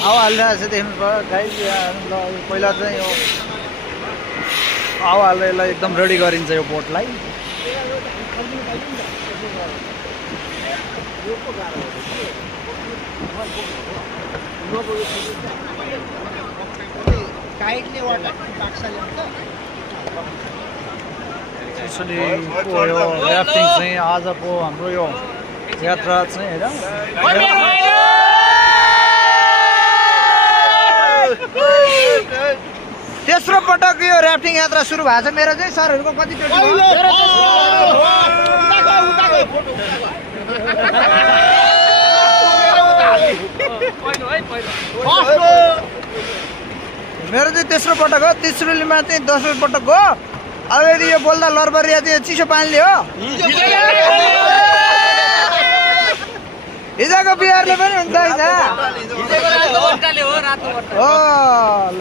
हावा हालिरहेको छ देख्नु भयो गाइस। ल पहिला चाहिँ यो हावा हालेर एकदम रेडी गरिन्छ यो बोटलाई। यसरी यो ऱ्याफ्टिङ चाहिँ आजको हाम्रो यो यात्रा चाहिँ होइन तेस्रो पटक यो ऱ्याफ्टिङ यात्रा सुरु भएको छ मेरो चाहिँ। सरहरूको कति मेरो चाहिँ तेस्रो पटक हो। तेस्रोमा चाहिँ दोस्रो पटक हो। अब यदि यो बोल्दा लरबरिया चाहिँ चिसो पानीले हो। हिजोको बिहारले पनि हुन्छ हो ल।